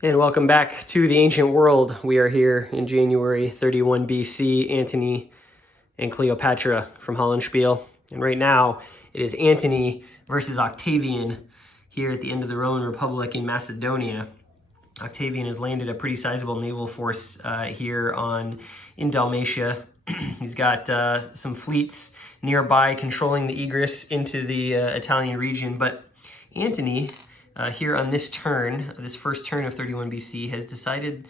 And welcome back to the ancient world. We are here in January 31 BC, Antony and Cleopatra from Hollandspiele. And right now it is Antony versus Octavian here at the end of the Roman Republic in Macedonia. Octavian has landed a pretty sizable naval force here in Dalmatia. He's got some fleets nearby controlling the egress into the Italian region, but Antony here on this turn, this first turn of 31 BC, has decided,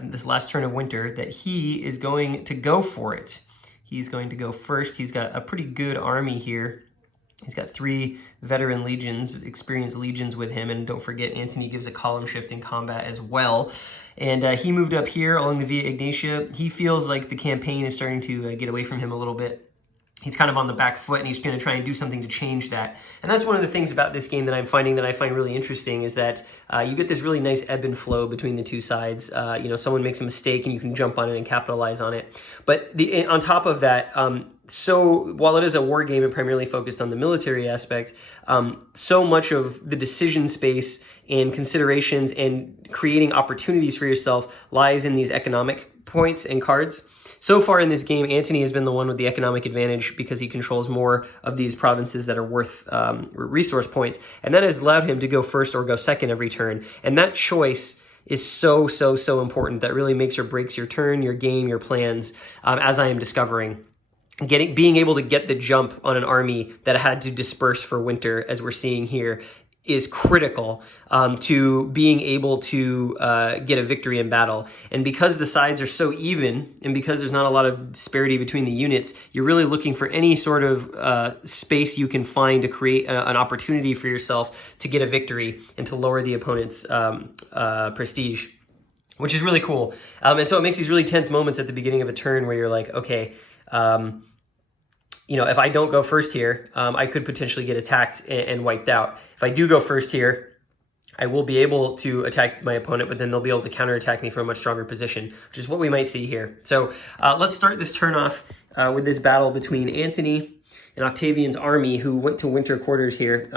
this last turn of winter, that he is going to go for it. He's going to go first. He's got a pretty good army here. He's got 3 veteran legions, experienced legions with him, and don't forget Antony gives a column shift in combat as well. And he moved up here along the Via Egnatia. He feels like the campaign is starting to get away from him a little bit. He's kind of on the back foot, and he's going to try and do something to change that. And that's one of the things about this game that I find really interesting is that you get this really nice ebb and flow between the two sides. Someone makes a mistake and you can jump on it and capitalize on it. But on top of that, so while it is a war game and primarily focused on the military aspect, so much of the decision space and considerations and creating opportunities for yourself lies in these economic points and cards. So far in this game, Antony has been the one with the economic advantage because he controls more of these provinces that are worth resource points. And that has allowed him to go first or go second every turn. And that choice is so important. That really makes or breaks your turn, your game, your plans, as I am discovering. Being able to get the jump on an army that had to disperse for winter, as we're seeing here, is critical to being able to get a victory in battle. And because the sides are so even, and because there's not a lot of disparity between the units, you're really looking for any sort of space you can find to create an opportunity for yourself to get a victory and to lower the opponent's prestige, which is really cool. And so it makes these really tense moments at the beginning of a turn where you're like, okay, if I don't go first here, I could potentially get attacked and wiped out. If I do go first here, I will be able to attack my opponent, but then they'll be able to counterattack me from a much stronger position, which is what we might see here. So let's start this turn off with this battle between Antony and Octavian's army, who went to winter quarters here.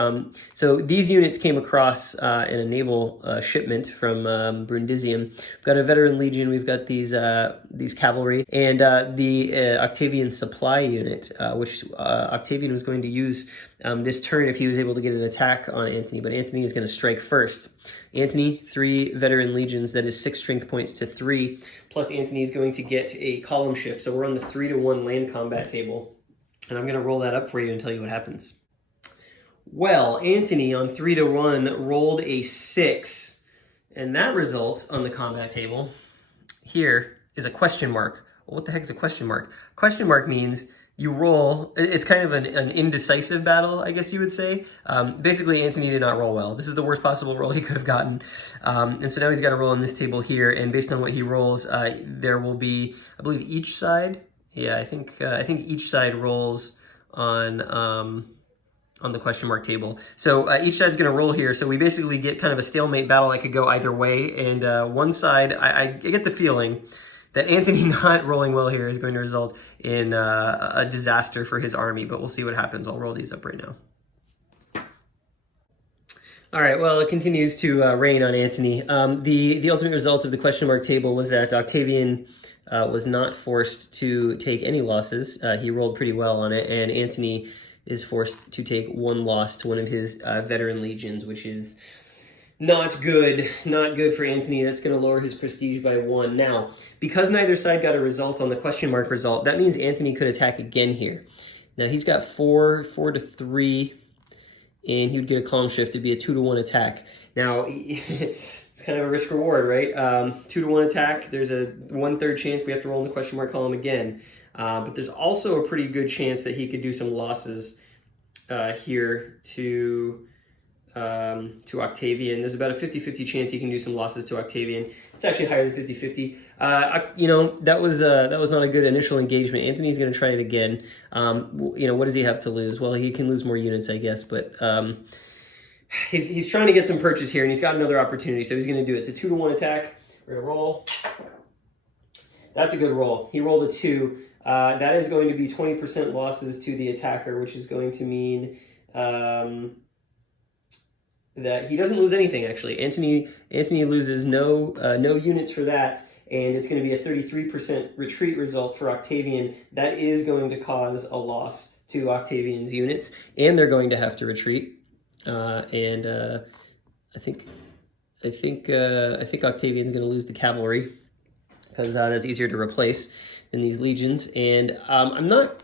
So these units came across in a naval shipment from Brundisium. We've got a veteran legion, we've got these cavalry, and the Octavian supply unit, which Octavian was going to use this turn if he was able to get an attack on Antony, but Antony is going to strike first. Antony, 3 veteran legions, that is 6 strength points to 3, plus Antony is going to get a column shift, so we're on the 3-to-1 land combat table. And I'm going to roll that up for you and tell you what happens. Well, Antony on 3-to-1 rolled a 6. And that result on the combat table here is a question mark. Well, what the heck is a question mark? Question mark means you roll, it's kind of an indecisive battle, I guess you would say. Basically, Antony did not roll well. This is the worst possible roll he could have gotten. And so now he's got to roll on this table here. And based on what he rolls, there will be, I believe, each side. Yeah, I think each side rolls on the question mark table. So each side's going to roll here. So we basically get kind of a stalemate battle that could go either way. And one side, I get the feeling that Antony not rolling well here is going to result in a disaster for his army. But we'll see what happens. I'll roll these up right now. All right, well, it continues to rain on Antony. The ultimate result of the question mark table was that Octavian was not forced to take any losses. He rolled pretty well on it, and Antony is forced to take 1 loss to one of his veteran legions, which is not good. Not good for Antony. That's going to lower his prestige by 1. Now, because neither side got a result on the question mark result, that means Antony could attack again here. Now, he's got 4 to 3, and he would get a column shift. It'd be a 2-to-1 attack. Now, it's kind of a risk reward, right? 2-to-1 attack. There's a 1/3 chance we have to roll in the question mark column again. But there's also a pretty good chance that he could do some losses here to Octavian. There's about a 50-50 chance he can do some losses to Octavian. It's actually higher than 50-50. That was not a good initial engagement. Antony's going to try it again. What does he have to lose? Well, he can lose more units, I guess, but he's trying to get some purchase here, and he's got another opportunity, so he's going to do it. It's a 2-to-1 attack. We're going to roll. That's a good roll. He rolled a 2. That is going to be 20% losses to the attacker, which is going to mean that he doesn't lose anything, actually. Antony loses no units for that, and it's going to be a 33% retreat result for Octavian. That is going to cause a loss to Octavian's units, and they're going to have to retreat. I think Octavian's going to lose the cavalry, because that's easier to replace than these legions. And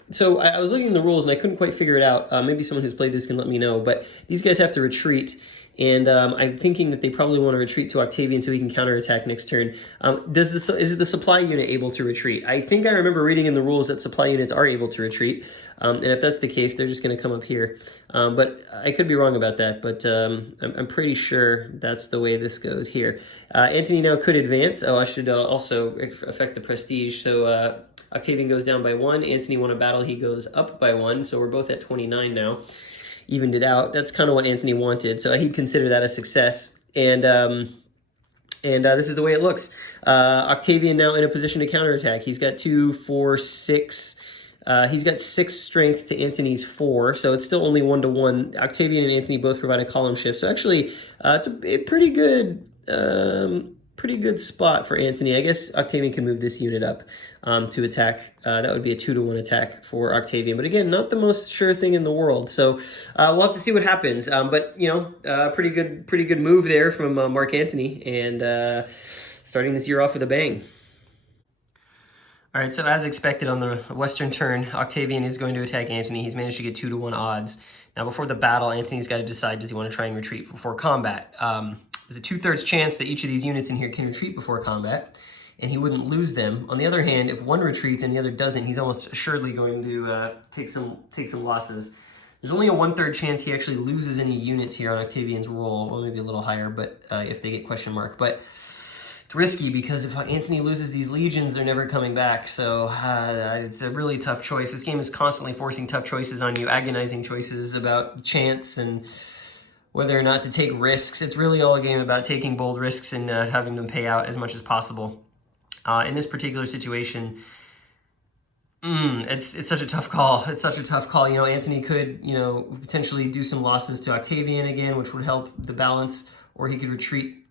so I was looking in the rules and I couldn't quite figure it out. Maybe someone who's played this can let me know, but these guys have to retreat. And I'm thinking that they probably want to retreat to Octavian so he can counterattack next turn. Is the supply unit able to retreat? I think I remember reading in the rules that supply units are able to retreat. And if that's the case, they're just going to come up here. But I could be wrong about that, but I'm pretty sure that's the way this goes here. Antony now could advance. Oh, I should also affect the prestige. So Octavian goes down by 1. Antony won a battle. He goes up by 1. So we're both at 29 now. Evened it out. That's kind of what Antony wanted, so he'd consider that a success. And this is the way it looks. Octavian now in a position to counterattack. He's got 2, 4, 6. He's got 6 strength to Antony's 4, so it's still only 1-to-1. Octavian and Antony both provide a column shift, so actually it's a pretty good spot for Antony. I guess Octavian can move this unit up to attack. That would be a 2-to-1 attack for Octavian. But again, not the most sure thing in the world. So we'll have to see what happens. But you know, pretty good move there from Mark Antony, and starting this year off with a bang. All right, so as expected on the western turn, Octavian is going to attack Antony. He's managed to get 2-to-1 odds. Now before the battle, Antony's got to decide, does he want to try and retreat before combat? There's a 2/3 chance that each of these units in here can retreat before combat, and he wouldn't lose them. On the other hand, if one retreats and the other doesn't, he's almost assuredly going to take some losses. There's only a 1/3 chance he actually loses any units here on Octavian's roll. Well, maybe a little higher, but if they get question mark. But it's risky, because if Antony loses these legions, they're never coming back. So it's a really tough choice. This game is constantly forcing tough choices on you, agonizing choices about chance and whether or not to take risks. It's really all a game about taking bold risks and having them pay out as much as possible. In this particular situation, it's such a tough call. It's such a tough call. You know, Antony could, potentially do some losses to Octavian again, which would help the balance, or he could retreat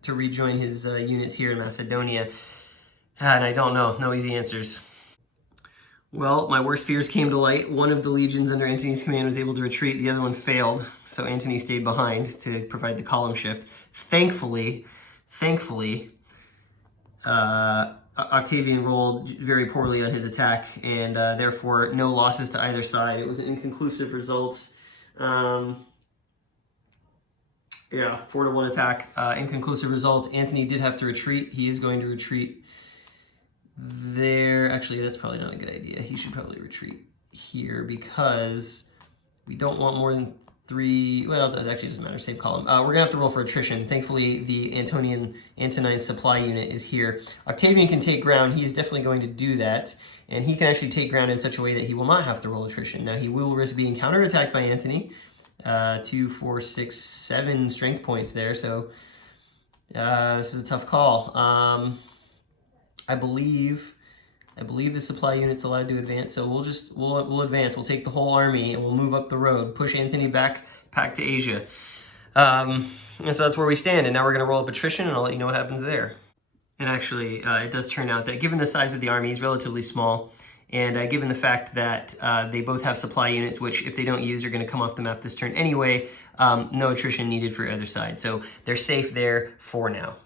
to rejoin his units here in Macedonia. And I don't know. No easy answers. Well, my worst fears came to light. One of the legions under Antony's command was able to retreat. The other one failed, so Antony stayed behind to provide the column shift. Thankfully, Octavian rolled very poorly on his attack, and therefore no losses to either side. It was an inconclusive result. 4-to-1 attack, inconclusive result. Antony did have to retreat. He is going to retreat there. Actually, that's probably not a good idea. He should probably retreat here, because we don't want more than 3. Well, it actually doesn't matter. Same column. We're gonna have to roll for attrition. Thankfully, the Antonine supply unit is here. Octavian can take ground. He is definitely going to do that, and he can actually take ground in such a way that he will not have to roll attrition. Now, he will risk being counterattacked by Antony. 2, 4, 6, 7 strength points there. So this is a tough call. I believe the supply unit's allowed to advance, so we'll advance. We'll take the whole army and we'll move up the road, push Antony back to Asia. And so that's where we stand. And now we're going to roll up attrition, and I'll let you know what happens there. And actually, it does turn out that given the size of the army, he's relatively small, and given the fact that they both have supply units, which if they don't use are going to come off the map this turn anyway, no attrition needed for either side. So they're safe there for now.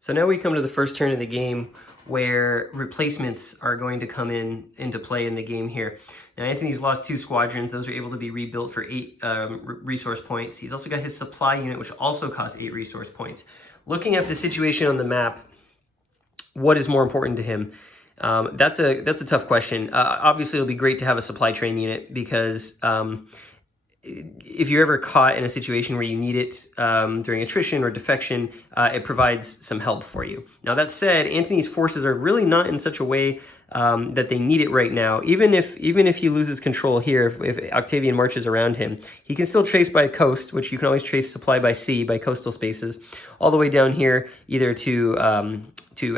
So now we come to the first turn of the game, where replacements are going to come into play in the game here. Now, Antony's lost 2 squadrons. Those are able to be rebuilt for 8 resource points. He's also got his supply unit, which also costs 8 resource points. Looking at the situation on the map, what is more important to him? That's a tough question. Obviously, it'll be great to have a supply train unit, because if you're ever caught in a situation where you need it during attrition or defection, it provides some help for you. Now, that said, Antony's forces are really not in such a way that they need it right now. Even if he loses control here, if Octavian marches around him, he can still trace by coast, which you can always trace supply by sea, by coastal spaces, all the way down here, either to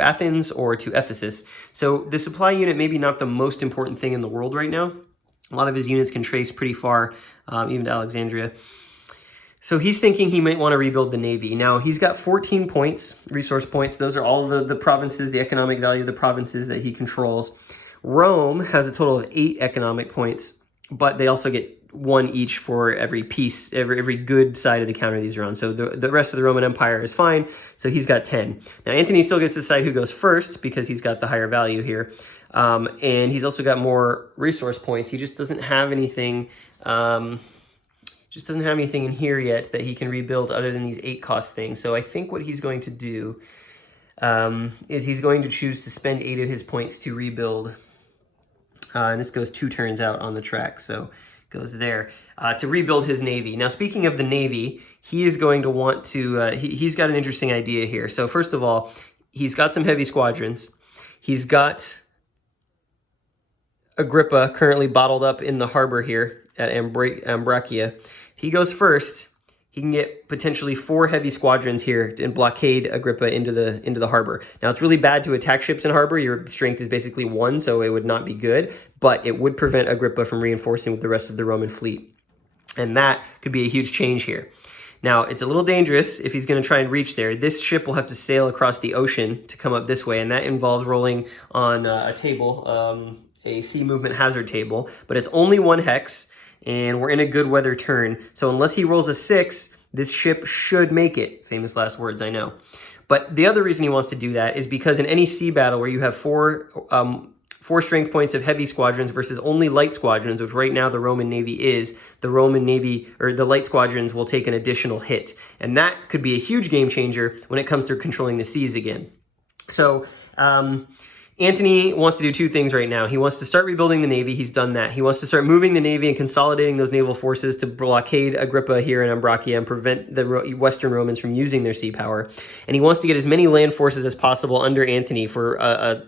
Athens or to Ephesus. So the supply unit maybe not the most important thing in the world right now. A lot of his units can trace pretty far, even to Alexandria. So he's thinking he might want to rebuild the navy. Now, he's got 14 points, resource points. Those are all the provinces, the economic value of the provinces that he controls. Rome has a total of 8 economic points, but they also get 1 each for every piece, every good side of the counter these are on. So the rest of the Roman Empire is fine. So he's got 10. Now, Antony still gets to decide who goes first because he's got the higher value here. And he's also got more resource points. He just doesn't have anything... just doesn't have anything in here yet that he can rebuild other than these 8 cost things. So I think what he's going to do is he's going to choose to spend 8 of his points to rebuild. And this goes 2 turns out on the track, so it goes there. To rebuild his navy. Now, speaking of the navy, he is going to want to, he's got an interesting idea here. So first of all, he's got some heavy squadrons. He's got Agrippa currently bottled up in the harbor here at Ambracia. If he goes first, he can get potentially 4 heavy squadrons here and blockade Agrippa into the harbor. Now, it's really bad to attack ships in harbor. Your strength is basically 1, so it would not be good, but it would prevent Agrippa from reinforcing with the rest of the Roman fleet. And that could be a huge change here. Now, it's a little dangerous if he's going to try and reach there. This ship will have to sail across the ocean to come up this way, and that involves rolling on a table, a sea movement hazard table, but it's only 1 hex, and we're in a good weather turn. So unless he rolls a 6, this ship should make it. Famous last words, I know. But the other reason he wants to do that is because in any sea battle where you have 4 strength points of heavy squadrons versus only light squadrons, which right now the Roman Navy is, the Roman Navy, or the light squadrons, will take an additional hit. And that could be a huge game changer when it comes to controlling the seas again. So, Antony wants to do 2 things right now. He wants to start rebuilding the navy. He's done that. He wants to start moving the navy and consolidating those naval forces to blockade Agrippa here in Ambracia and prevent the Western Romans from using their sea power. And he wants to get as many land forces as possible under Antony for a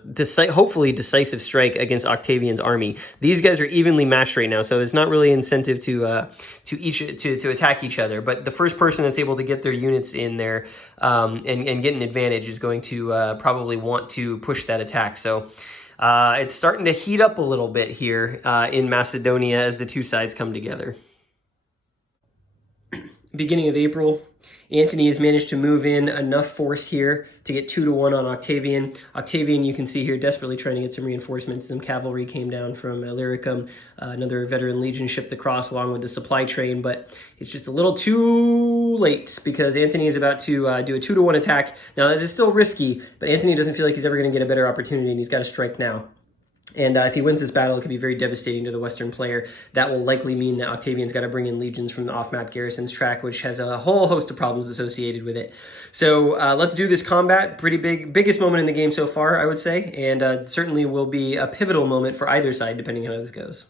hopefully decisive strike against Octavian's army. These guys are evenly matched right now, so there's not really incentive to attack each other. But the first person that's able to get their units in there and get an advantage is going to probably want to push that attack. So it's starting to heat up a little bit here in Macedonia as the 2 sides come together. Beginning of April, Antony has managed to move in enough force here to get 2-1 on Octavian. Octavian, you can see here, desperately trying to get some reinforcements. Some cavalry came down from Illyricum. Another veteran legion shipped across along with the supply train, but it's just a little too late because Antony is about to do a 2-1 attack. Now, that is still risky, but Antony doesn't feel like he's ever going to get a better opportunity, and he's got to strike now. And if he wins this battle, it could be very devastating to the Western player. That will likely mean that Octavian's got to bring in legions from the off-map garrisons track, which has a whole host of problems associated with it. So let's do this combat. Pretty biggest moment in the game so far, I would say, and certainly will be a pivotal moment for either side, depending on how this goes.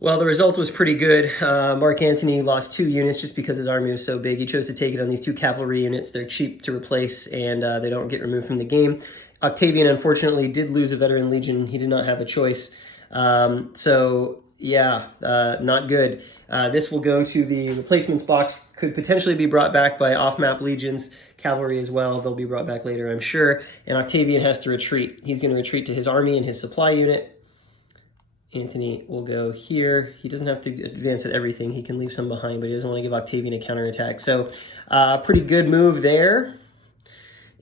Well, the result was pretty good. Mark Antony lost 2 units just because his army was so big. He chose to take it on these 2 cavalry units. They're cheap to replace, and they don't get removed from the game. Octavian, unfortunately, did lose a veteran legion. He did not have a choice. So, yeah, not good. This will go to the replacements box. Could potentially be brought back by off-map legions, cavalry as well. They'll be brought back later, I'm sure. And Octavian has to retreat. He's going to retreat to his army and his supply unit. Antony will go here. He doesn't have to advance with everything. He can leave some behind, but he doesn't want to give Octavian a counterattack. So, pretty good move there.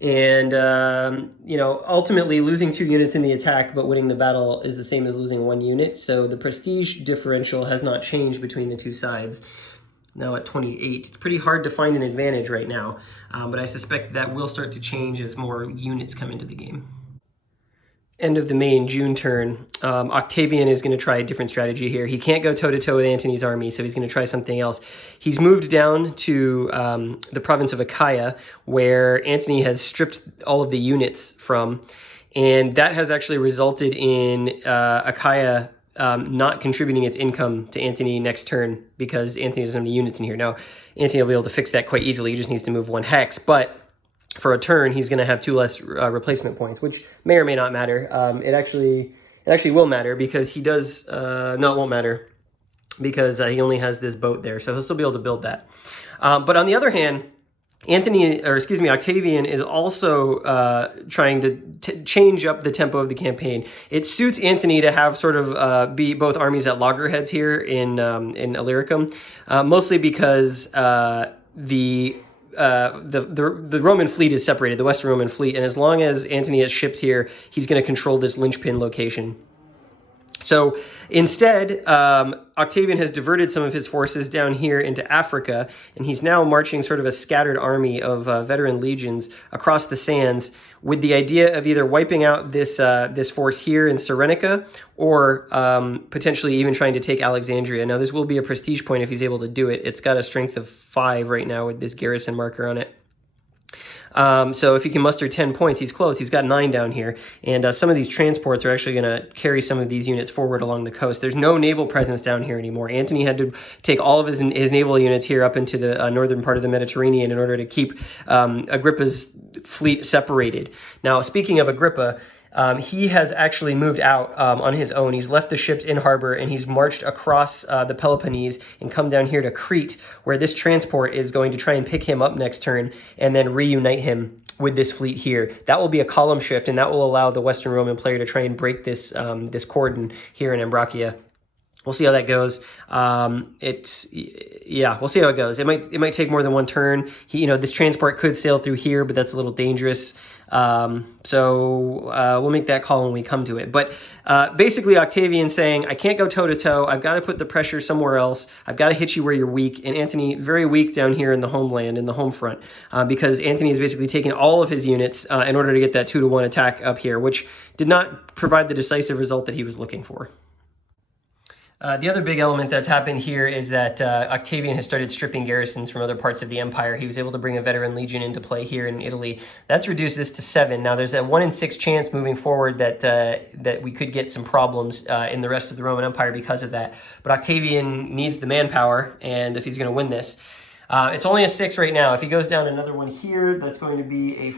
And, ultimately losing 2 units in the attack but winning the battle is the same as losing 1 unit. So the prestige differential has not changed between the 2 sides. Now at 28, it's pretty hard to find an advantage right now. But I suspect that will start to change as more units come into the game. End of the main June turn, Octavian is going to try a different strategy here. He can't go toe-to-toe with Antony's army, so he's going to try something else. He's moved down to the province of Achaia, where Antony has stripped all of the units from, and that has actually resulted in Achaia not contributing its income to Antony next turn because Antony doesn't have any units in here. Now, Antony will be able to fix that quite easily. He just needs to move 1 hex, but for a turn, he's going to have 2 less replacement points, which may or may not matter. It actually will matter because he does... no, it won't matter because he only has this boat there, so he'll still be able to build that. But on the other hand, Octavian is also trying to change up the tempo of the campaign. It suits Antony to have sort of be both armies at loggerheads here in Illyricum, mostly because the Roman fleet is separated, the Western Roman fleet, and as long as Antony has ships here, he's going to control this linchpin location. So instead, Octavian has diverted some of his forces down here into Africa, and he's now marching sort of a scattered army of veteran legions across the sands with the idea of either wiping out this force here in Cyrenaica or potentially even trying to take Alexandria. Now, this will be a prestige point if he's able to do it. It's got a strength of 5 right now with this garrison marker on it. So if he can muster 10 points, he's close. He's got 9 down here. And some of these transports are actually going to carry some of these units forward along the coast. There's no naval presence down here anymore. Antony had to take all of his naval units here up into the northern part of the Mediterranean in order to keep Agrippa's fleet separated. Now, speaking of Agrippa, he has actually moved out on his own. He's left the ships in harbor and he's marched across the Peloponnese and come down here to Crete, where this transport is going to try and pick him up next turn and then reunite him with this fleet here. That will be a column shift, and that will allow the Western Roman player to try and break this this cordon here in Ambracia. We'll see how that goes. We'll see how it goes. It might take more than one turn. This transport could sail through here, but that's a little dangerous. We'll make that call when we come to it. But basically, Octavian saying, I can't go toe-to-toe. I've got to put the pressure somewhere else. I've got to hit you where you're weak. And Antony, very weak down here in the homeland, in the home front, because Antony is basically taking all of his units in order to get that 2-to-1 attack up here, which did not provide the decisive result that he was looking for. The other big element that's happened here is that Octavian has started stripping garrisons from other parts of the empire. He was able to bring a veteran legion into play here in Italy. That's reduced this to 7. Now, there's a 1 in 6 chance moving forward that we could get some problems in the rest of the Roman Empire because of that. But Octavian needs the manpower, and if he's going to win this, it's only a 6 right now. If he goes down another one here, that's going to be a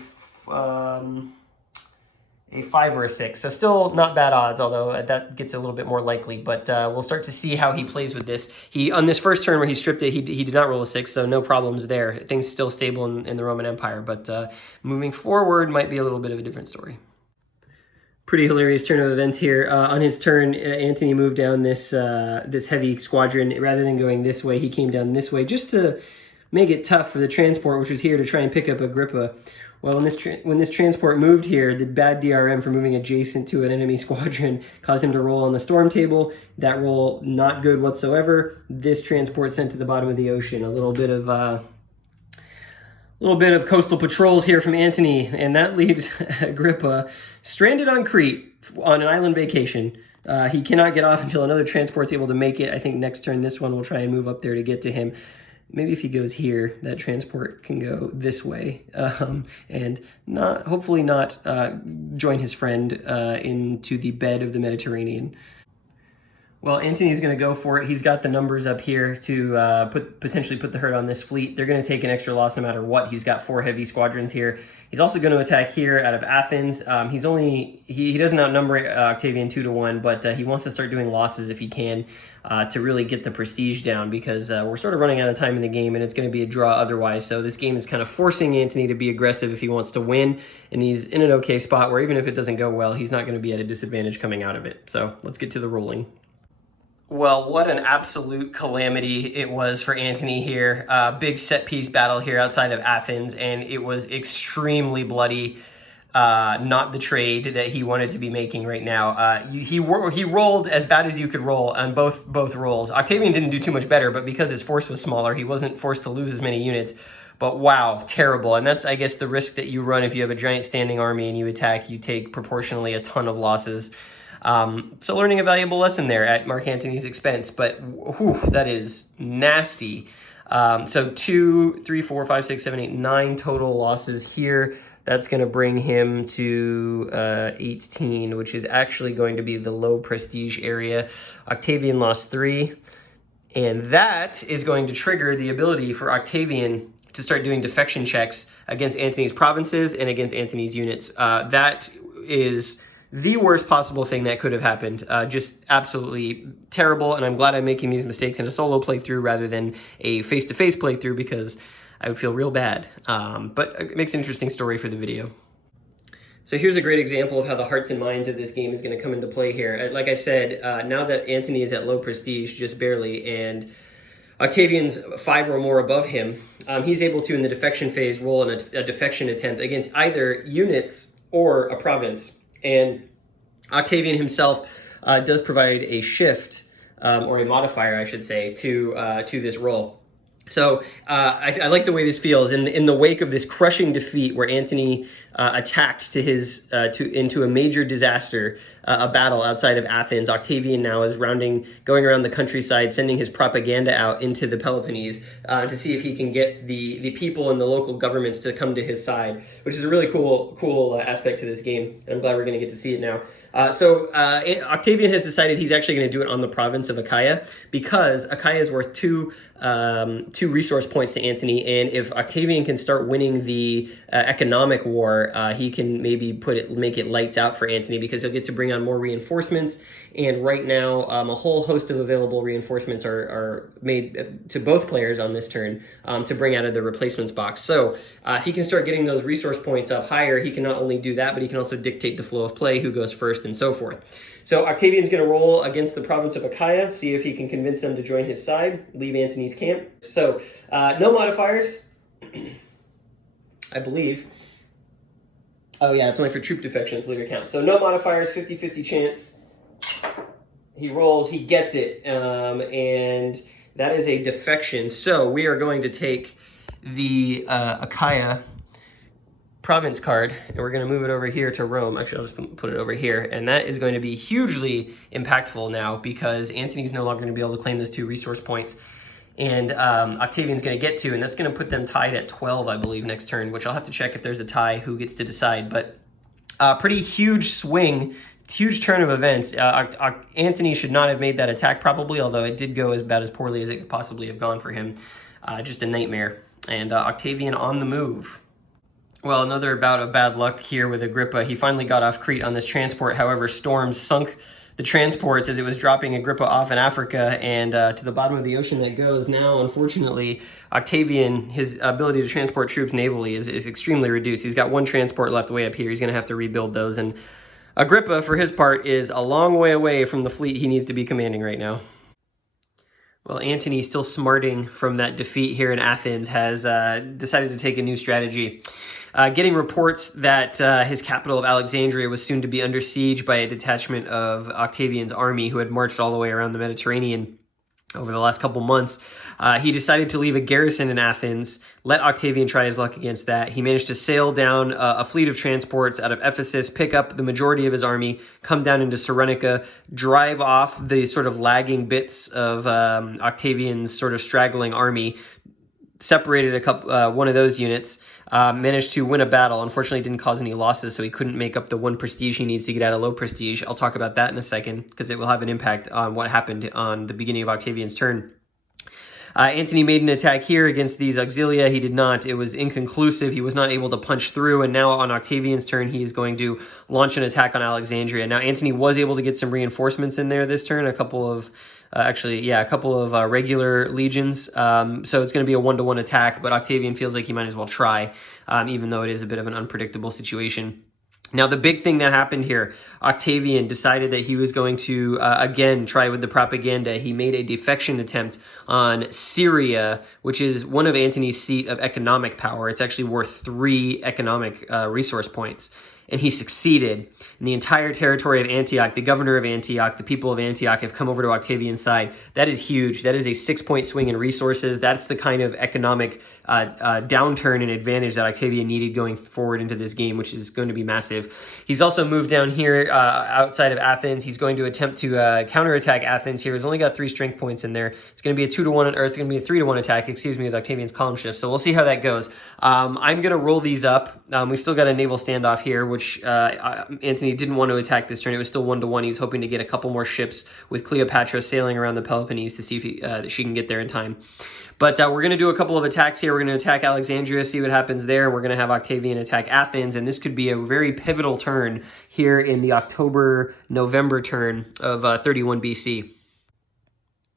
5 or a 6. So still not bad odds, although that gets a little bit more likely. But we'll start to see how he plays with this. On this first turn where he stripped it, he did not roll a 6, so no problems there. Things still stable in the Roman Empire. But moving forward might be a little bit of a different story. Pretty hilarious turn of events here. On his turn, Antony moved down this heavy squadron. Rather than going this way, he came down this way just to make it tough for the transport, which was here to try and pick up Agrippa. Well, when this transport moved here, the bad DRM for moving adjacent to an enemy squadron caused him to roll on the storm table. That roll, not good whatsoever. This transport sent to the bottom of the ocean. A little bit of coastal patrols here from Antony, and that leaves Agrippa stranded on Crete on an island vacation. He cannot get off until another transport's able to make it. I think next turn this one will try and move up there to get to him. Maybe if he goes here, that transport can go this way and hopefully not join his friend into the bed of the Mediterranean. Well, Antony's going to go for it. He's got the numbers up here to potentially put the hurt on this fleet. They're going to take an extra loss no matter what. He's got 4 heavy squadrons here. He's also going to attack here out of Athens. He doesn't outnumber Octavian 2-to-1, but he wants to start doing losses if he can to really get the prestige down, because we're sort of running out of time in the game and it's going to be a draw otherwise. So this game is kind of forcing Antony to be aggressive if he wants to win, and he's in an okay spot where even if it doesn't go well, he's not going to be at a disadvantage coming out of it. So let's get to the rolling. Well, what an absolute calamity it was for Antony here. Big set-piece battle here outside of Athens, and it was extremely bloody. Not the trade that he wanted to be making right now. He rolled as bad as you could roll on both rolls. Octavian didn't do too much better, but because his force was smaller, he wasn't forced to lose as many units. But wow, terrible. And that's, I guess, the risk that you run if you have a giant standing army and you attack. You take proportionally a ton of losses. So learning a valuable lesson there at Mark Antony's expense, but whew, that is nasty. So 2, 3, 4, 5, 6, 7, 8, 9 total losses here. That's going to bring him to 18, which is actually going to be the low prestige area. Octavian lost 3, and that is going to trigger the ability for Octavian to start doing defection checks against Antony's provinces and against Antony's units. That is the worst possible thing that could have happened. Just absolutely terrible, and I'm glad I'm making these mistakes in a solo playthrough rather than a face-to-face playthrough, because I would feel real bad. But it makes an interesting story for the video. So here's a great example of how the hearts and minds of this game is going to come into play here. Like I said, now that Antony is at low prestige, just barely, and Octavian's 5 or more above him, he's able to, in the defection phase, roll a defection attempt against either units or a province. And Octavian himself does provide a shift, or a modifier, I should say, to this roll. So I like the way this feels in the wake of this crushing defeat where Antony attacked into a major disaster, a battle outside of Athens. Octavian now is going around the countryside, sending his propaganda out into the Peloponnese to see if he can get the people and the local governments to come to his side, which is a really cool aspect to this game. I'm glad we're going to get to see it now. So Octavian has decided he's actually going to do it on the province of Achaia, because Achaia is worth two resource points to Antony, and if Octavian can start winning the economic war, he can maybe make it lights out for Antony, because he'll get to bring on more reinforcements. And right now, a whole host of available reinforcements are made to both players on this turn to bring out of the replacements box. So if he can start getting those resource points up higher, he can not only do that, but he can also dictate the flow of play, who goes first, and so forth. So Octavian's going to roll against the province of Achaia, see if he can convince them to join his side, leave Antony's camp. So no modifiers, I believe. Oh yeah, it's only for troop defections, leave your count. So no modifiers, 50-50 chance. He rolls, he gets it, and that is a defection. So we are going to take the Achaia province card, and we're going to move it over here to Rome. Actually, I'll just put it over here, and that is going to be hugely impactful now, because Antony's no longer going to be able to claim those 2 resource points, and Octavian's going to get 2, and that's going to put them tied at 12, I believe, next turn, which I'll have to check if there's a tie, who gets to decide. But pretty huge swing, huge turn of events. Antony should not have made that attack, probably, although it did go about as poorly as it could possibly have gone for him. Just a nightmare. And Octavian on the move. Well, another bout of bad luck here with Agrippa. He finally got off Crete on this transport. However, storms sunk the transports as it was dropping Agrippa off in Africa, and to the bottom of the ocean that goes. Now, unfortunately, Octavian, his ability to transport troops navally is extremely reduced. He's got 1 transport left way up here. He's going to have to rebuild those. And Agrippa, for his part, is a long way away from the fleet he needs to be commanding right now. Well, Antony, still smarting from that defeat here in Athens, has decided to take a new strategy. Getting reports that his capital of Alexandria was soon to be under siege by a detachment of Octavian's army, who had marched all the way around the Mediterranean over the last couple months, he decided to leave a garrison in Athens, let Octavian try his luck against that. He managed to sail down a fleet of transports out of Ephesus, pick up the majority of his army, come down into Cyrenaica, drive off the sort of lagging bits of Octavian's sort of straggling army, separated one of those units, managed to win a battle. Unfortunately, didn't cause any losses, so he couldn't make up the 1 prestige he needs to get out of low prestige. I'll talk about that in a second, because it will have an impact on what happened on the beginning of Octavian's turn. Antony made an attack here against these auxilia. He did not. It was inconclusive. He was not able to punch through, and now on Octavian's turn, he is going to launch an attack on Alexandria. Now, Antony was able to get some reinforcements in there this turn, a couple of regular legions. So it's going to be a 1-to-1 attack, but Octavian feels like he might as well try, even though it is a bit of an unpredictable situation. Now, the big thing that happened here, Octavian decided that he was going to, again, try with the propaganda. He made a defection attempt on Syria, which is one of Antony's seat of economic power. It's actually worth 3 economic resource points. And he succeeded. And the entire territory of Antioch, the governor of Antioch, the people of Antioch have come over to Octavian's side. That is huge. That is a 6-point swing in resources. That's the kind of economic downturn and advantage that Octavian needed going forward into this game, which is going to be massive. He's also moved down here outside of Athens. He's going to attempt to counterattack Athens here. He's only got 3 strength points in there. It's going to be a 2-to-1, or it's going to be a 3-to-1 attack, with Octavian's column shift. So we'll see how that goes. I'm going to roll these up. We've still got a naval standoff here, which Antony didn't want to attack this turn. It was still 1-to-1. He's hoping to get a couple more ships with Cleopatra sailing around the Peloponnese to see if she can get there in time. But we're going to do a couple of attacks here. We're going to attack Alexandria, see what happens there, and we're going to have Octavian attack Athens, and this could be a very pivotal turn here in the October-November turn of 31 BC.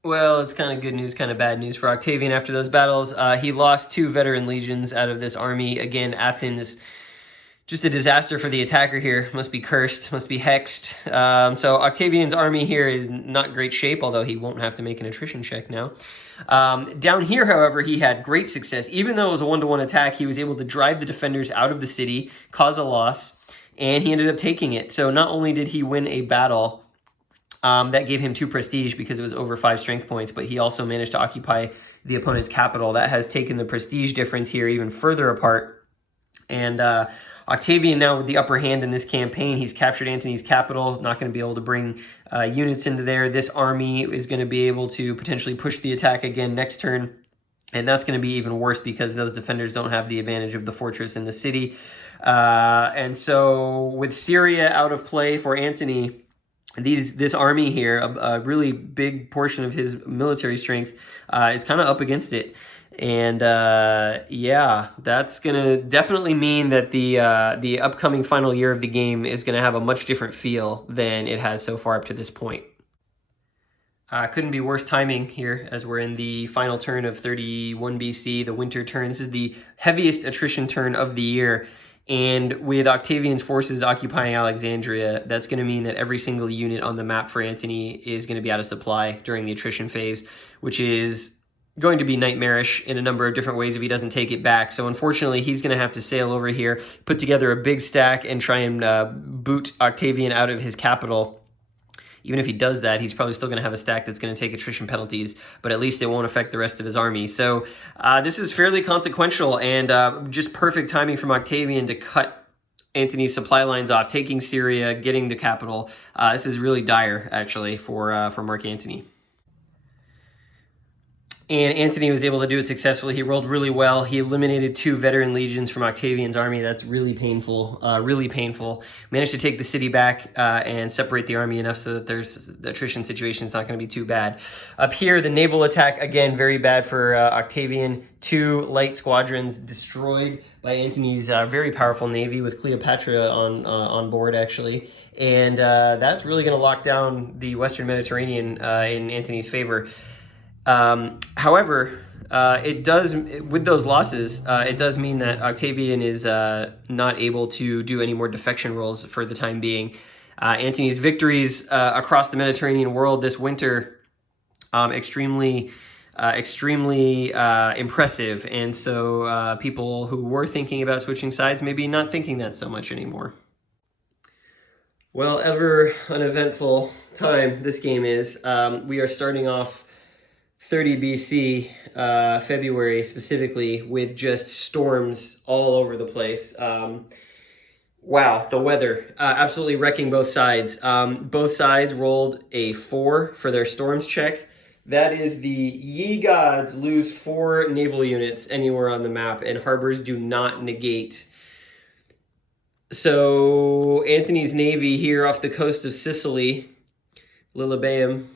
Well, it's kind of good news, kind of bad news for Octavian after those battles. He lost 2 veteran legions out of this army. Again, Athens, just a disaster for the attacker here. Must be cursed, must be hexed. So Octavian's army here is not great shape, although he won't have to make an attrition check now. Down here, however, he had great success. Even though it was a 1-to-1 attack, he was able to drive the defenders out of the city, cause a loss, and he ended up taking it. So not only did he win a battle, that gave him 2 prestige because it was over 5 strength points, but he also managed to occupy the opponent's capital. That has taken the prestige difference here even further apart. And Octavian now with the upper hand in this campaign. He's captured Antony's capital, not going to be able to bring units into there. This army is going to be able to potentially push the attack again next turn. And that's going to be even worse because those defenders don't have the advantage of the fortress in the city. And so with Syria out of play for Antony, this army here, a really big portion of his military strength is kind of up against it. And yeah, that's going to definitely mean that the upcoming final year of the game is going to have a much different feel than it has so far up to this point. Couldn't be worse timing here as we're in the final turn of 31 BC, the winter turn. This is the heaviest attrition turn of the year. And with Octavian's forces occupying Alexandria, that's going to mean that every single unit on the map for Antony is going to be out of supply during the attrition phase, which is going to be nightmarish in a number of different ways if he doesn't take it back. So unfortunately, he's going to have to sail over here, put together a big stack, and try and boot Octavian out of his capital. Even if he does that, he's probably still going to have a stack that's going to take attrition penalties, but at least it won't affect the rest of his army. So this is fairly consequential and just perfect timing from Octavian to cut Antony's supply lines off, taking Syria, getting the capital. This is really dire, actually, for Mark Antony. And Antony was able to do it successfully. He rolled really well. He eliminated 2 veteran legions from Octavian's army. That's really painful, really painful. Managed to take the city back and separate the army enough so that the attrition situation is not going to be too bad. Up here, the naval attack, again, very bad for Octavian. 2 light squadrons destroyed by Antony's very powerful navy with Cleopatra on board, actually. And that's really going to lock down the Western Mediterranean in Antony's favor. However, it does, with those losses, it does mean that Octavian is not able to do any more defection rolls for the time being. Antony's victories across the Mediterranean world this winter, extremely impressive. And so people who were thinking about switching sides, maybe not thinking that so much anymore. Well, ever an eventful time this game is. We are starting off 30 BC, February specifically, with just storms all over the place. Wow, the weather, absolutely wrecking both sides. Both sides rolled a 4 for their storms check. That is the ye gods lose 4 naval units anywhere on the map, and harbors do not negate. So Antony's navy here off the coast of Sicily, Lilybaeum,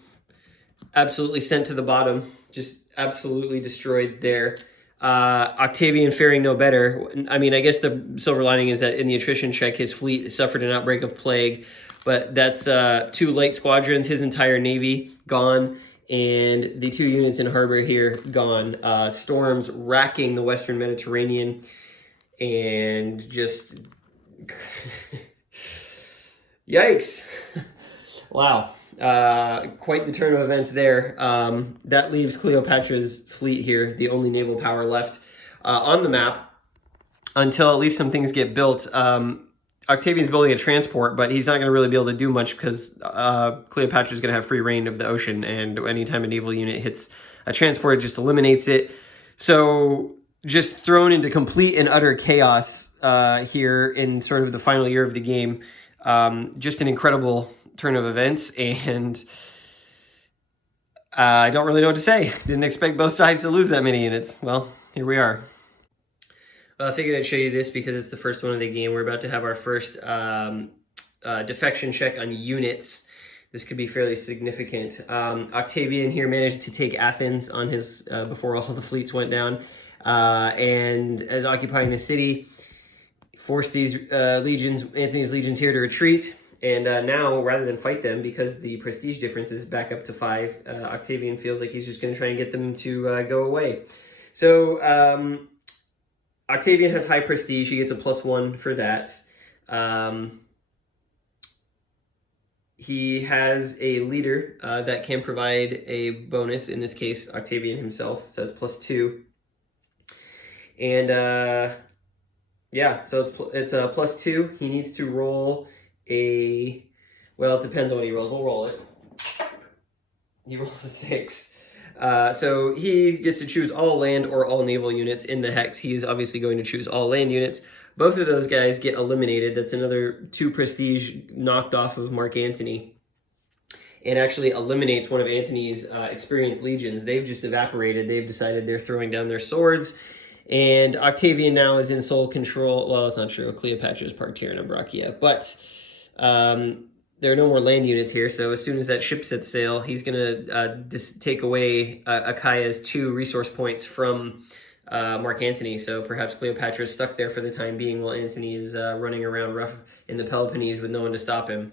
absolutely sent to the bottom, just absolutely destroyed there. Octavian faring no better. I mean, I guess the silver lining is that in the attrition check, his fleet suffered an outbreak of plague, but that's 2 light squadrons, his entire navy gone, and the 2 units in harbor here gone. Storms racking the Western Mediterranean, and just yikes. Wow. Quite the turn of events there. That leaves Cleopatra's fleet here, the only naval power left on the map, until at least some things get built. Octavian's building a transport, but he's not going to really be able to do much because Cleopatra's going to have free reign of the ocean, and anytime a naval unit hits a transport, it just eliminates it. So just thrown into complete and utter chaos here in sort of the final year of the game. Just an incredible turn of events, and I don't really know what to say. Didn't expect both sides to lose that many units. Well, here we are. I figured I'd show you this because it's the first one of the game. We're about to have our first defection check on units. This could be fairly significant. Octavian here managed to take Athens on his before all the fleets went down, and as occupying the city, forced these Antony's legions here to retreat. And now, rather than fight them, because the prestige difference is back up to 5, Octavian feels like he's just going to try and get them to go away. So Octavian has high prestige. He gets a +1 for that. He has a leader that can provide a bonus, in this case, Octavian himself, so that's +2. And yeah, so it's a +2. He needs to roll a, well, it depends on what he rolls. We'll roll it. He rolls a 6. So he gets to choose all land or all naval units in the hex. He's obviously going to choose all land units. Both of those guys get eliminated. That's another 2 prestige knocked off of Mark Antony. And actually eliminates one of Antony's experienced legions. They've just evaporated. They've decided they're throwing down their swords. And Octavian now is in sole control. Well, it's not true. Cleopatra's parked here in Ambracia. But there are no more land units here. So as soon as that ship sets sail, he's going to take away Achaea's 2 resource points from Mark Antony. So perhaps Cleopatra is stuck there for the time being while Antony is running around rough in the Peloponnese with no one to stop him.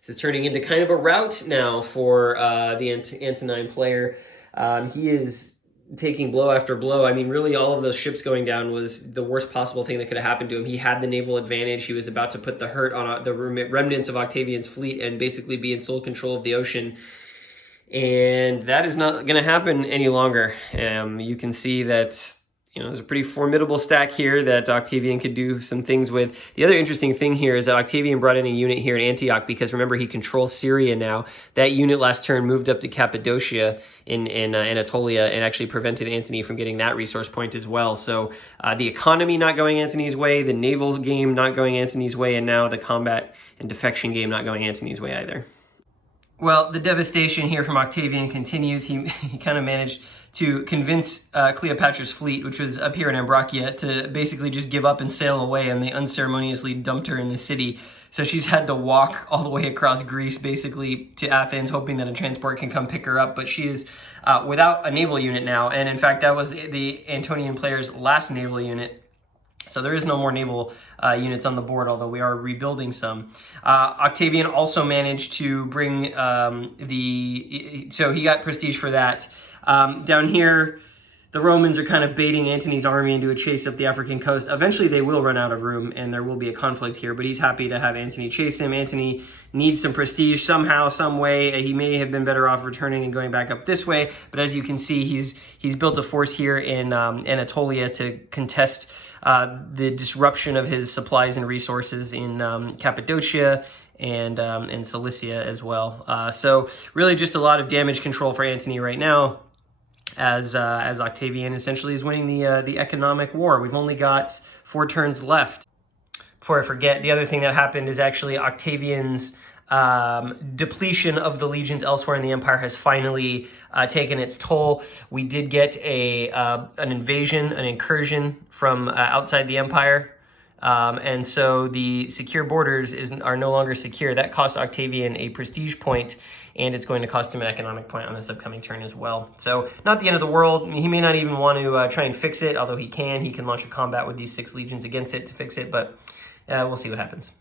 This is turning into kind of a rout now for the Antonine player. He is taking blow after blow. I mean, really all of those ships going down was the worst possible thing that could have happened to him. He had the naval advantage. He was about to put the hurt on the remnants of Octavian's fleet and basically be in sole control of the ocean. And that is not going to happen any longer. You can see that, there's a pretty formidable stack here that Octavian could do some things with. The other interesting thing here is that Octavian brought in a unit here in Antioch because, remember, he controls Syria now. That unit last turn moved up to Cappadocia in Anatolia and actually prevented Antony from getting that resource point as well. So the economy not going Antony's way, the naval game not going Antony's way, and now the combat and defection game not going Antony's way either. Well, the devastation here from Octavian continues. He kind of managed to convince Cleopatra's fleet, which was up here in Ambracia, to basically just give up and sail away, and they unceremoniously dumped her in the city. So she's had to walk all the way across Greece, basically, to Athens, hoping that a transport can come pick her up. But she is without a naval unit now, and in fact, that was the Antonian player's last naval unit. So there is no more naval units on the board, although we are rebuilding some. Octavian also managed to bring so he got prestige for that. Down here, the Romans are kind of baiting Antony's army into a chase up the African coast. Eventually, they will run out of room, and there will be a conflict here, but he's happy to have Antony chase him. Antony needs some prestige somehow, some way. He may have been better off returning and going back up this way, but as you can see, he's built a force here in Anatolia to contest the disruption of his supplies and resources in Cappadocia and Cilicia as well. So really just a lot of damage control for Antony right now, as Octavian essentially is winning the economic war. We've only got 4 turns left. Before I forget, the other thing that happened is actually Octavian's depletion of the legions elsewhere in the empire has finally taken its toll. We did get an invasion, an incursion from outside the empire. And so the secure borders are no longer secure. That cost Octavian a prestige point, and it's going to cost him an economic point on this upcoming turn as well. So not the end of the world. He may not even want to try and fix it, although he can. He can launch a combat with these 6 legions against it to fix it, but we'll see what happens.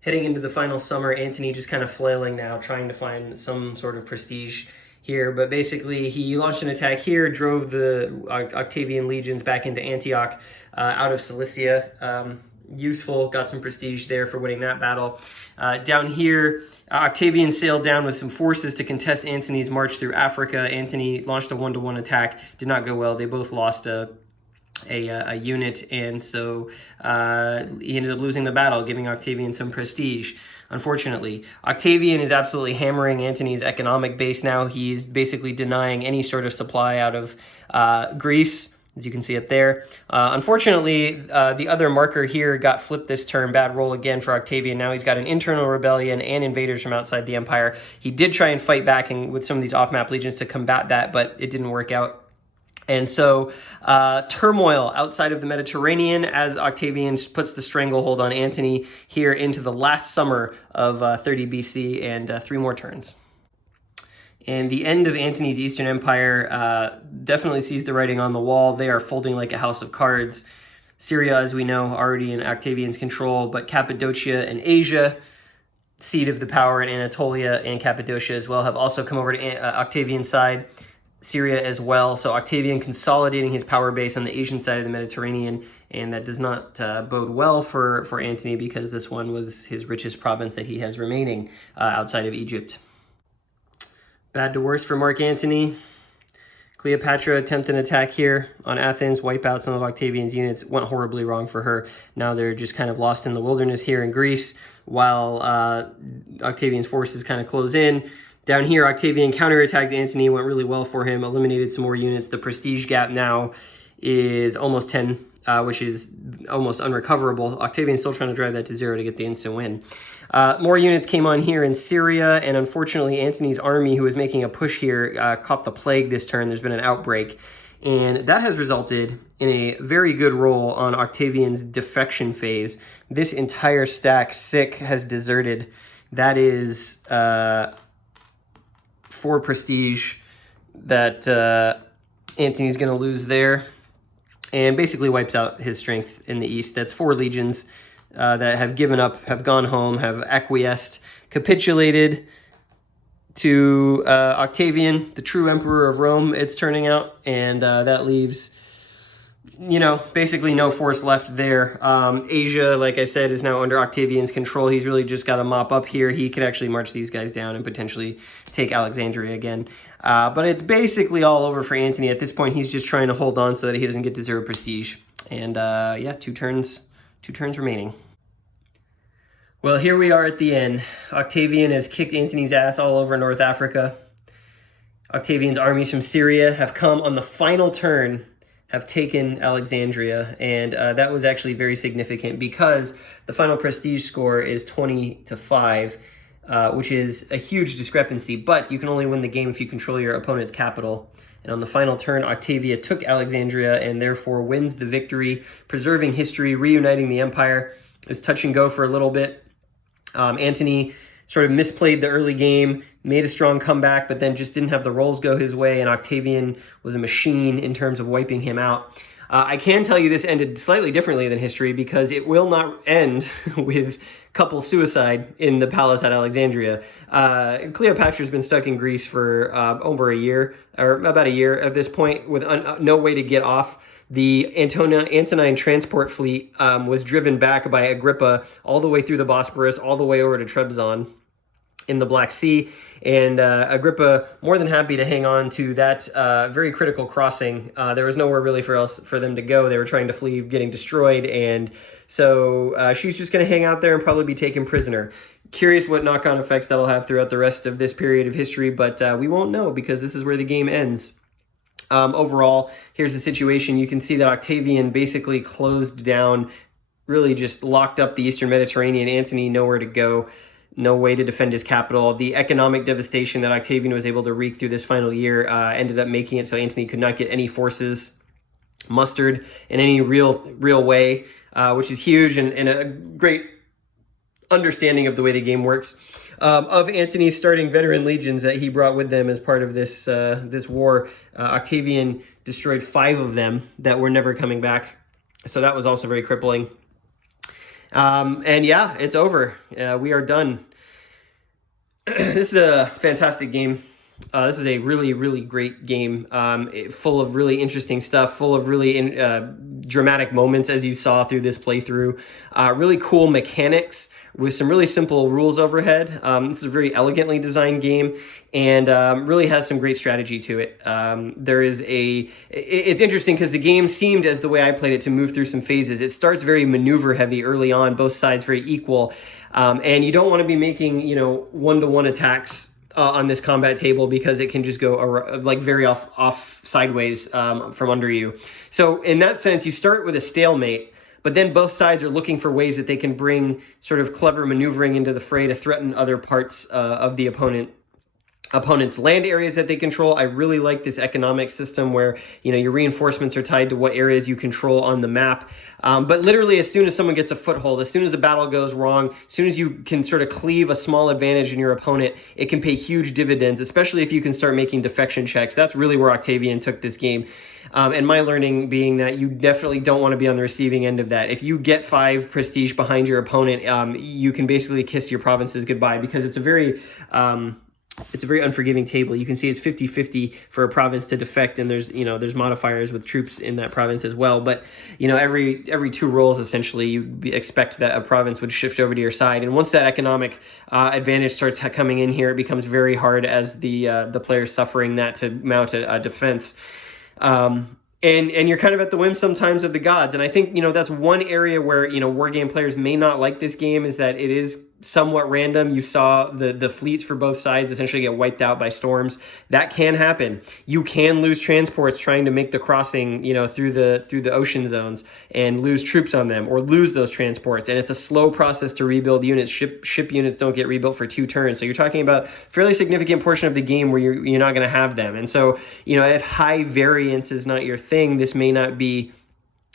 Heading into the final summer, Antony just kind of flailing now, trying to find some sort of prestige here. But basically, he launched an attack here, drove the Octavian legions back into Antioch out of Cilicia. Useful, got some prestige there for winning that battle. Down here, Octavian sailed down with some forces to contest Antony's march through Africa. Antony launched a 1-to-1 attack. Did not go well. They both lost a unit, and so he ended up losing the battle, giving Octavian some prestige. Unfortunately, Octavian is absolutely hammering Antony's economic base now. He's basically denying any sort of supply out of Greece, as you can see up there. Unfortunately, the other marker here got flipped this turn. Bad roll again for Octavian. Now he's got an internal rebellion and invaders from outside the empire. He did try and fight back with some of these off-map legions to combat that, but it didn't work out. And so turmoil outside of the Mediterranean as Octavian puts the stranglehold on Antony here into the last summer of 30 BC and 3 more turns. And the end of Antony's Eastern Empire definitely sees the writing on the wall. They are folding like a house of cards. Syria, as we know, already in Octavian's control, but Cappadocia and Asia, seat of the power in Anatolia and Cappadocia as well, have also come over to Octavian's side. Syria as well. So Octavian consolidating his power base on the Asian side of the Mediterranean, and that does not bode well for Antony, because this one was his richest province that he has remaining outside of Egypt. Bad to worse for Mark Antony. Cleopatra attempt an attack here on Athens, wipe out some of Octavian's units. Went horribly wrong for her. Now they're just kind of lost in the wilderness here in Greece, while Octavian's forces kind of close in. Down here, Octavian counterattacked Antony, went really well for him, eliminated some more units. The prestige gap now is almost 10, which is almost unrecoverable. Octavian's still trying to drive that to 0 to get the instant win. More units came on here in Syria, and unfortunately Antony's army, who was making a push here, caught the plague this turn. There's been an outbreak, and that has resulted in a very good roll on Octavian's defection phase. This entire stack, sick, has deserted. That is 4 prestige that Antony's going to lose there, and basically wipes out his strength in the east. That's 4 legions that have given up, have gone home, have acquiesced, capitulated to Octavian, the true emperor of Rome, it's turning out, and that leaves, you know, basically no force left there. Asia, like I said, is now under Octavian's control. He's really just got to mop up here. He could actually march these guys down and potentially take Alexandria again. But it's basically all over for Antony. At this point, he's just trying to hold on so that he doesn't get to 0 prestige. And yeah, two turns remaining. Well, here we are at the end. Octavian has kicked Antony's ass all over North Africa. Octavian's armies from Syria have come on the final turn, have taken Alexandria, and that was actually very significant because the final prestige score is 20-5, which is a huge discrepancy, but you can only win the game if you control your opponent's capital. And on the final turn, Octavia took Alexandria and therefore wins the victory, preserving history, reuniting the empire. It was touch and go for a little bit. Antony sort of misplayed the early game, made a strong comeback, but then just didn't have the rolls go his way, and Octavian was a machine in terms of wiping him out. I can tell you this ended slightly differently than history, because it will not end with couple suicide in the palace at Alexandria. Cleopatra's been stuck in Greece for over a year, or about a year at this point, with no way to get off. The Antonine transport fleet was driven back by Agrippa all the way through the Bosporus, all the way over to Trebizond in the Black Sea. And Agrippa more than happy to hang on to that very critical crossing. There was nowhere really for them to go. They were trying to flee, getting destroyed. And so she's just going to hang out there and probably be taken prisoner. Curious what knock-on effects that'll have throughout the rest of this period of history, but we won't know because this is where the game ends. Overall, here's the situation. You can see that Octavian basically closed down, really just locked up the Eastern Mediterranean. Antony nowhere to go, no way to defend his capital. The economic devastation that Octavian was able to wreak through this final year ended up making it so Antony could not get any forces mustered in any real way, which is huge and a great understanding of the way the game works. Of Antony's starting veteran legions that he brought with them as part of this war, Octavian destroyed 5 of them that were never coming back. So that was also very crippling. And yeah, it's over. We are done. This is a fantastic game. This is a really, really great game, full of really interesting stuff, full of really dramatic moments, as you saw through this playthrough. Really cool mechanics with some really simple rules overhead. This is a very elegantly designed game, and really has some great strategy to it. It's interesting because the game seemed, as the way I played it, to move through some phases. It starts very maneuver heavy early on, both sides very equal, and you don't want to be making, one-to-one attacks on this combat table, because it can just go like very off sideways from under you. So in that sense, you start with a stalemate, but then both sides are looking for ways that they can bring sort of clever maneuvering into the fray to threaten other parts of the opponent. opponents' land areas that they control. I really like this economic system where, your reinforcements are tied to what areas you control on the map. But literally, as soon as someone gets a foothold, as soon as the battle goes wrong, as soon as you can sort of cleave a small advantage in your opponent, it can pay huge dividends, especially if you can start making defection checks. That's really where Octavian took this game. And my learning being that you definitely don't want to be on the receiving end of that. If you get 5 prestige behind your opponent, you can basically kiss your provinces goodbye, because it's a very unforgiving table. You can see it's 50-50 for a province to defect, and there's modifiers with troops in that province as well. But every 2 rolls, essentially, you expect that a province would shift over to your side. And once that economic advantage starts coming in here, it becomes very hard as the player suffering that to mount a defense. And you're kind of at the whim sometimes of the gods. And I think, that's one area where, war game players may not like this game, is that it is somewhat random. You saw the fleets for both sides essentially get wiped out by storms. That can happen. You can lose transports trying to make the crossing, through the ocean zones, and lose troops on them, or lose those transports. And it's a slow process to rebuild units. Ship units don't get rebuilt for 2 turns. So you're talking about a fairly significant portion of the game where you're not going to have them. And so, if high variance is not your thing, this may not be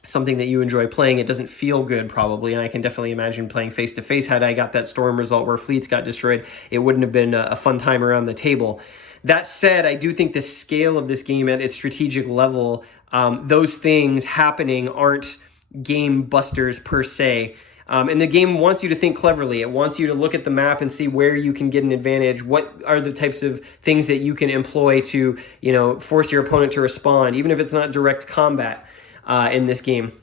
something that you enjoy playing. It doesn't feel good, probably, and I can definitely imagine playing face-to-face. Had I got that storm result where fleets got destroyed, it wouldn't have been a fun time around the table. That said, I do think the scale of this game at its strategic level, those things happening aren't game busters per se. And the game wants you to think cleverly. It wants you to look at the map and see where you can get an advantage. What are the types of things that you can employ to, force your opponent to respond, even if it's not direct combat in this game.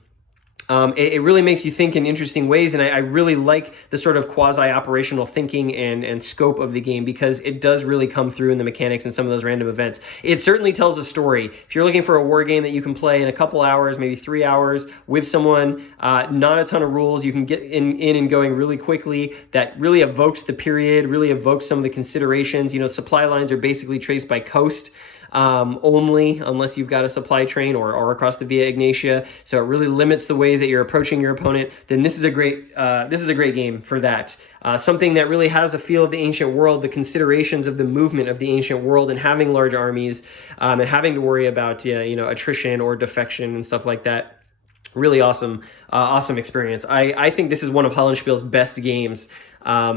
It really makes you think in interesting ways, and I really like the sort of quasi-operational thinking and scope of the game, because it does really come through in the mechanics and some of those random events. It certainly tells a story. If you're looking for a war game that you can play in a couple hours, maybe 3 hours, with someone, not a ton of rules, you can get in and going really quickly, that really evokes the period, really evokes some of the considerations. Supply lines are basically traced by coast, only, unless you've got a supply train or across the Via Egnatia. So it really limits the way that you're approaching your opponent. Then this is a great game for that. Something that really has a feel of the ancient world, the considerations of the movement of the ancient world, and having large armies, and having to worry about attrition or defection and stuff like that. Really awesome experience. I think this is one of Hollandspiele's best games.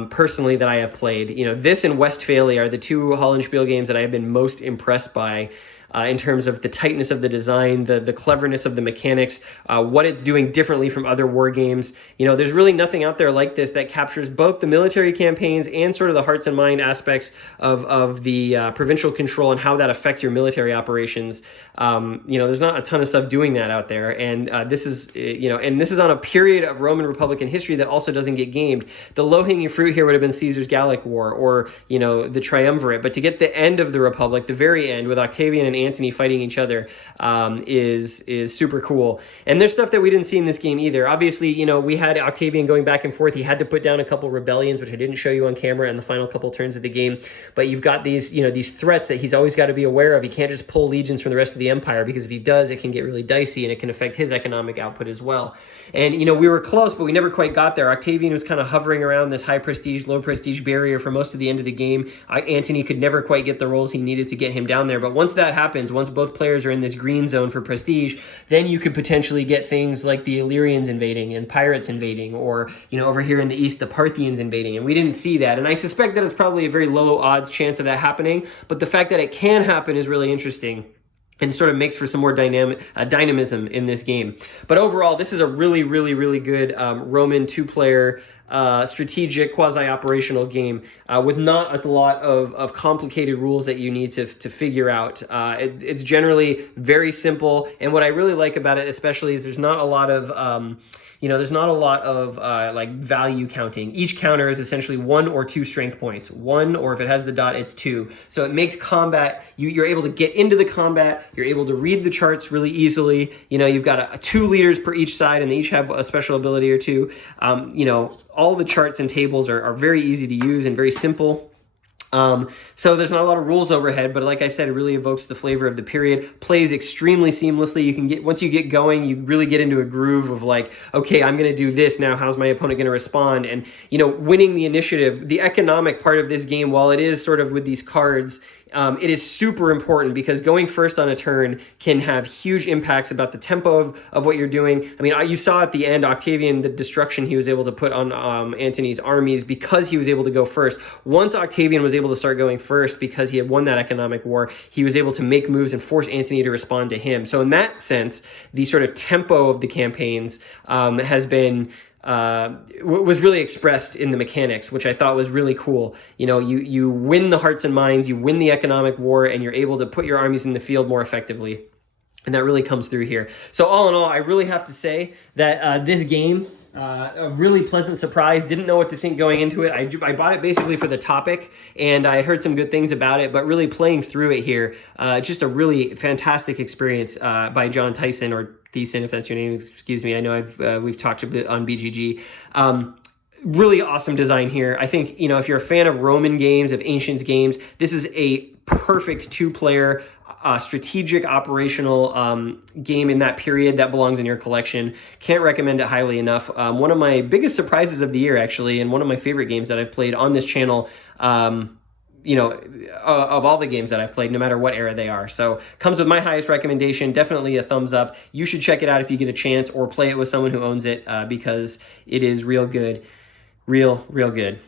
Personally, that I have played. This and Westphalia are the 2 Hollandspiele games that I have been most impressed by, in terms of the tightness of the design, the cleverness of the mechanics, what it's doing differently from other war games. There's really nothing out there like this that captures both the military campaigns and sort of the hearts and mind aspects of the provincial control and how that affects your military operations. There's not a ton of stuff doing that out there, and this is on a period of Roman Republican history that also doesn't get gamed. The low-hanging fruit here would have been Caesar's Gallic War, or the Triumvirate, but to get the end of the Republic, the very end, with Octavian and Antony fighting each other, is super cool. And there's stuff that we didn't see in this game either. Obviously, we had Octavian going back and forth. He had to put down a couple rebellions, which I didn't show you on camera in the final couple turns of the game. But you've got these threats that he's always got to be aware of. He can't just pull legions from the rest of the empire, because if he does, it can get really dicey, and it can affect his economic output as well. And we were close, but we never quite got there. Octavian was kind of hovering around this high prestige, low prestige barrier for most of the end of the game. Antony could never quite get the rolls he needed to get him down there. But once that happens, once both players are in this green zone for prestige, then you could potentially get things like the Illyrians invading and pirates invading, or over here in the east, the Parthians invading. And we didn't see that. And I suspect that it's probably a very low odds chance of that happening. But the fact that it can happen is really interesting, and sort of makes for some more dynamism in this game. But overall, this is a really, really, really good Roman 2-player strategic quasi-operational game with not a lot of complicated rules that you need to figure out. It's generally very simple, and what I really like about it especially is there's not a lot of like value counting. Each counter is essentially 1 or 2 strength points. 1, or if it has the dot, it's 2. So it makes combat, you're able to get into the combat, you're able to read the charts really easily. You've got 2 leaders per each side, and they each have a special ability or 2. All the charts and tables are very easy to use and very simple. So there's not a lot of rules overhead, but like I said, it really evokes the flavor of the period, plays extremely seamlessly. You can get, once you get going, you really get into a groove of like, okay, I'm going to do this now. How's my opponent going to respond? And, you know, winning the initiative, the economic part of this game, while it is sort of with these cards, it is super important because going first on a turn can have huge impacts about the tempo of what you're doing. I mean, you saw at the end, Octavian, the destruction he was able to put on Antony's armies because he was able to go first. Once Octavian was able to start going first because he had won that economic war, he was able to make moves and force Antony to respond to him. So in that sense, the sort of tempo of the campaigns has been was really expressed in the mechanics, which I thought was really cool. You know, you win the hearts and minds, you win the economic war, and you're able to put your armies in the field more effectively. And that really comes through here. So all in all, I really have to say that this game, a really pleasant surprise. Didn't know what to think going into it. I bought it basically for the topic, and I heard some good things about it, but really playing through it here, just a really fantastic experience by John Tyson, or Thiessen, if that's your name, excuse me. I know we've talked a bit on BGG. Really awesome design here. I think, you know, if you're a fan of Roman games, of ancient games, this is a perfect two-player strategic operational game in that period that belongs in your collection. Can't recommend it highly enough. One of my biggest surprises of the year, actually, and one of my favorite games that I've played on this channel, you know, of all the games that I've played, no matter what era they are. So comes with my highest recommendation, definitely a thumbs up. You should check it out if you get a chance, or play it with someone who owns it, because it is real good. Real good.